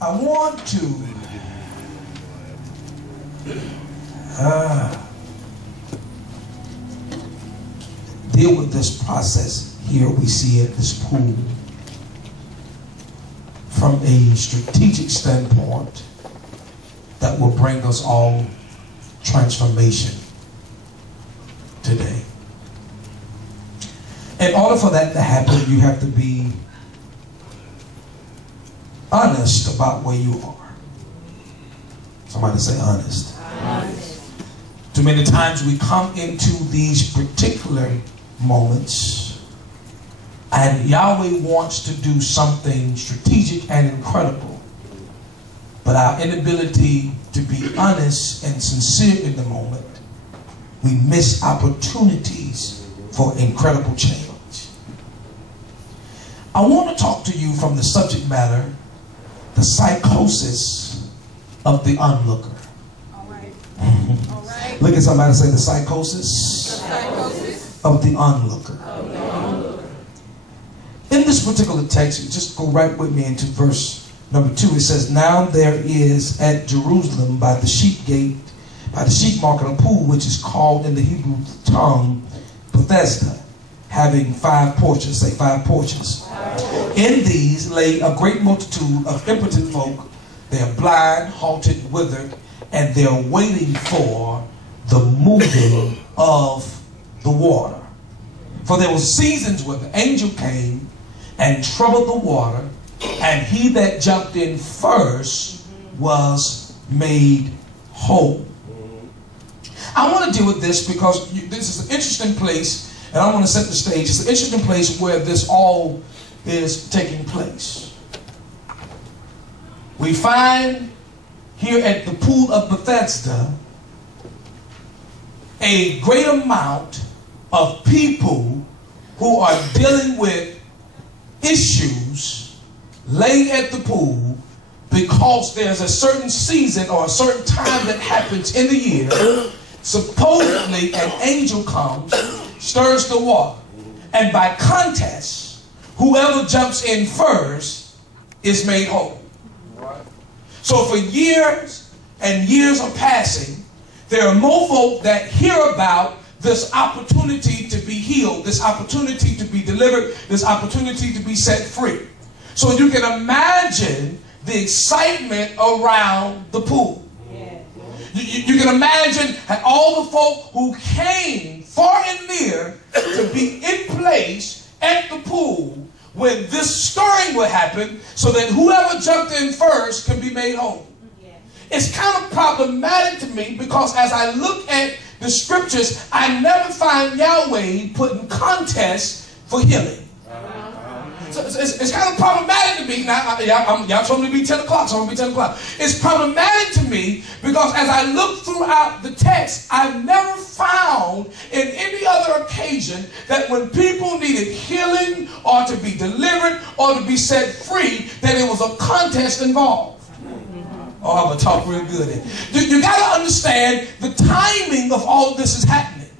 I want to deal with this process here we see at this pool from a strategic standpoint that will bring us all transformation today. In order for that to happen, you have to be honest about where you are. Somebody say honest. Honest. Too many times we come into these particular moments and Yahweh wants to do something strategic and incredible, but our inability to be honest and sincere in the moment, we miss opportunities for incredible change. I want to talk to you from the subject matter, the psychosis of the onlooker. All right. All right. Look at somebody and say the psychosis of the onlooker. In this particular text, you just go right with me into verse number 2. It says, now there is at Jerusalem by the sheep gate, by the sheep market, a pool which is called in the Hebrew tongue Bethesda, having 5 porches. Say 5 porches. In these lay a great multitude of impotent folk. They are blind, halted, withered, and they're waiting for the moving of the water. For there were seasons where the angel came and troubled the water, and he that jumped in first was made whole. I want to deal with this because this is an interesting place, and I want to set the stage. It's an interesting place where this all is taking place. We find here at the pool of Bethesda a great amount of people who are dealing with issues laying at the pool because there's a certain season or a certain time that happens in the year. Supposedly an angel comes, stirs the water, and by contest, whoever jumps in first is made whole. So for years and years are passing, there are more folk that hear about this opportunity to be healed, this opportunity to be delivered, this opportunity to be set free. So you can imagine the excitement around the pool. You can imagine all the folk who came far and near to be in place at the pool when this stirring would happen so that whoever jumped in first can be made whole. It's kind of problematic to me because as I look at the scriptures, I never find Yahweh putting contests for healing. So it's kind of problematic to me. Now, y'all told me to be 10 o'clock, so I'm going to be 10 o'clock. It's problematic to me because as I look throughout the text, I've never found in any other occasion that when people needed healing or to be delivered or to be set free, that it was a contest involved. Oh, I'm going to talk real good. You got to understand the timing of all this is happening.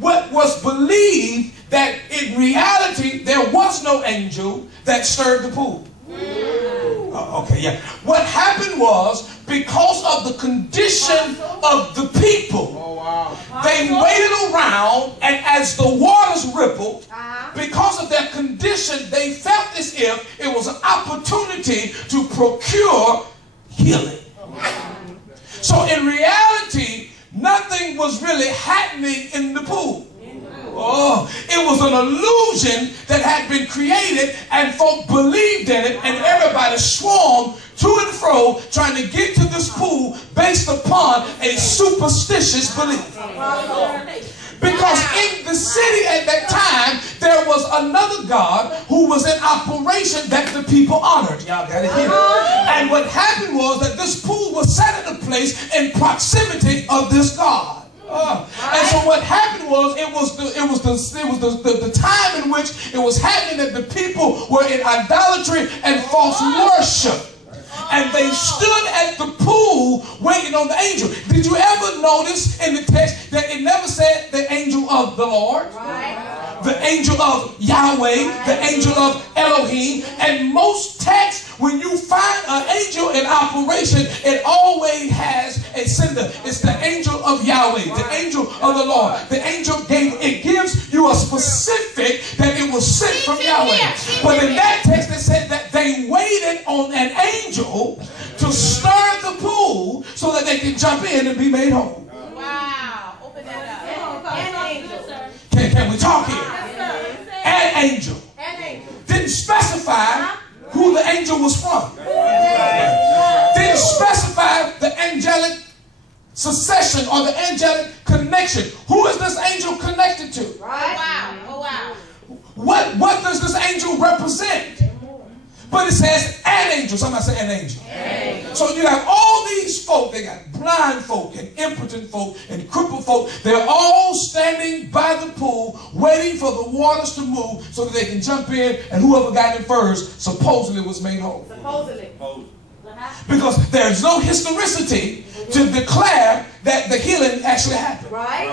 What was believed that in reality there was no angel that stirred the pool. Okay, yeah. What happened was because of the condition of the people, they waited around, and as the waters rippled, because of their condition, they felt as if it was an opportunity to procure healing. So in reality, nothing was really happening in the pool. Oh, it was an illusion that had been created, and folk believed in it, and everybody swarmed to and fro trying to get to this pool based upon a superstitious belief. Because in the city at that time, there was another God who was in operation that the people honored. Y'all got it here. And what happened was that this pool was set in a place in proximity of this God. And so what happened was it was the time in which it was happening that the people were in idolatry and false worship. And they stood at the pool waiting on the angel. Did you ever notice in the text that it never said the angel of the Lord? the angel of Yahweh, the angel of Elohim. And most texts, when you find an angel in operation, it always has a sender. It's the angel of Yahweh, the angel of the Lord. The angel gives you a specific that it was sent from Yahweh. But in that text, it said that they waited on an angel to stir the pool so that they can jump in and be made whole. Wow. Open that up. An angel. Can we talk here? An angel. Didn't specify who the angel was from. Didn't specify the angelic succession or the angelic connection. Who is this angel connected to? Right. Wow. Oh, wow. What does this angel represent? But it says an angel. Somebody say an angel. Angel. So you have all these folk. They got blind folk and impotent folk and crippled folk. They're all standing by the pool waiting for the waters to move so that they can jump in, and whoever got in first supposedly was made whole. Supposedly. Because there's no historicity to declare that the healing actually happened. Right.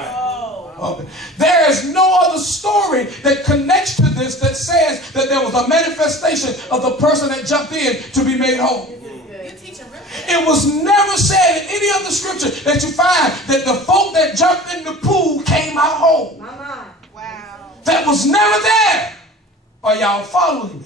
Okay. There is no other story that connects to this that says that there was a manifestation of the person that jumped in to be made whole. It was never said in any other scripture that you find that the folk that jumped in the pool came out whole. Wow. That was never there. Are y'all following me?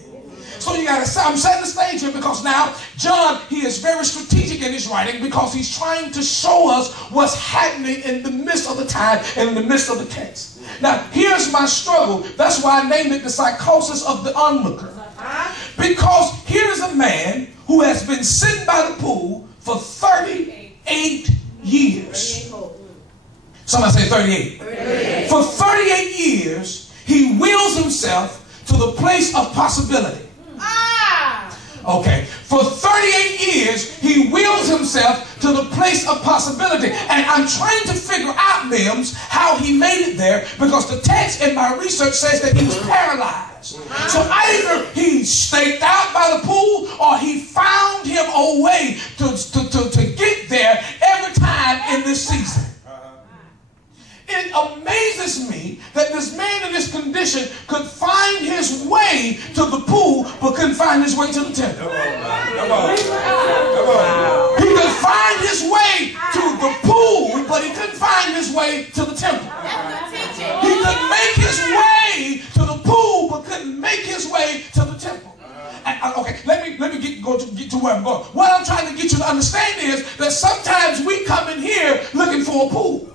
So you got to, I'm setting the stage here because now John, he is very strategic in his writing because he's trying to show us what's happening in the midst of the time and in the midst of the text. Now, here's my struggle. That's why I named it the psychosis of the onlooker. Because here's a man who has been sitting by the pool for 38 years. Somebody say 38. 38. For 38 years, he wills himself to the place of possibility. Okay, for 38 years, he wills himself to the place of possibility. And I'm trying to figure out, Mims, how he made it there, because the text in my research says that he was paralyzed. So either he staked out by the pool or he found him a way to get there every time in this season. It amazes me that this man in this condition could find his way to the pool but couldn't find his way to the temple. He could find his way to the pool, but he couldn't find his way to the temple. He could make his way to the pool but couldn't make his way to the temple. Okay, let me get to where I'm going. What I'm trying to get you to understand is that sometimes we come in here looking for a pool.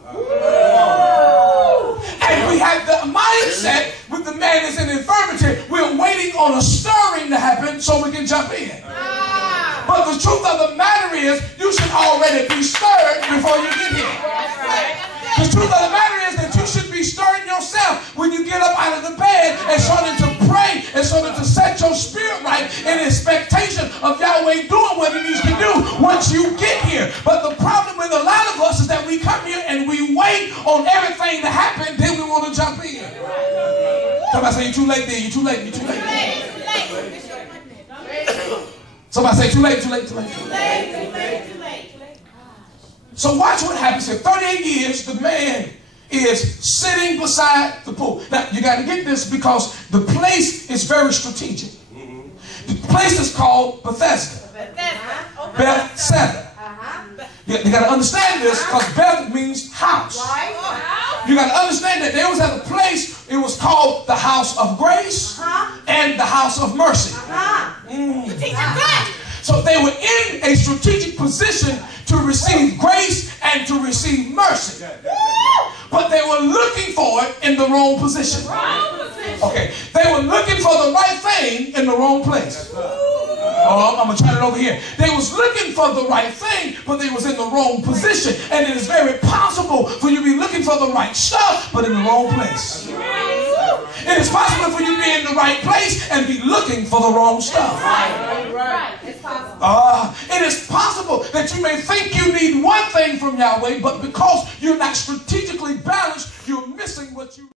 And we have the mindset with the man that's in infirmity, we're waiting on a stirring to happen so we can jump in. But the truth of the matter is, you should already be stirred before you get here. The truth of the matter is that you should be stirring yourself when you get up out of the bed and starting to pray and starting to set your spirit right in expectation of Yahweh doing what he needs to do once you get here. But the problem with a lot of us is that we come here and we wait on everything to happen, then we want to jump in. Somebody say, you're too late there, you're too late, you're too late. Somebody say, too late, too late, too late. Too late. So watch what happens here. 38 years, the man is sitting beside the pool. Now, you got to get this because the place is very strategic. The place is called Bethesda. Bethesda. You got to understand this because Beth means house. You got to understand that there was at a place, it was called the house of grace and the house of mercy. So they were in a strategic position to receive grace and to receive mercy. But they were looking for it in the wrong position. Okay, they were looking for the right thing in the wrong place. Oh, I'm going to turn it over here. They was looking for the right thing, but they was in the wrong position. And it is very possible for you to be looking for the right stuff, but in the wrong place. It is possible for you to be in the right place and be looking for the wrong stuff. It's possible. It is possible that you may think you need one thing from Yahweh, but because you're not strategically balanced, you're missing what you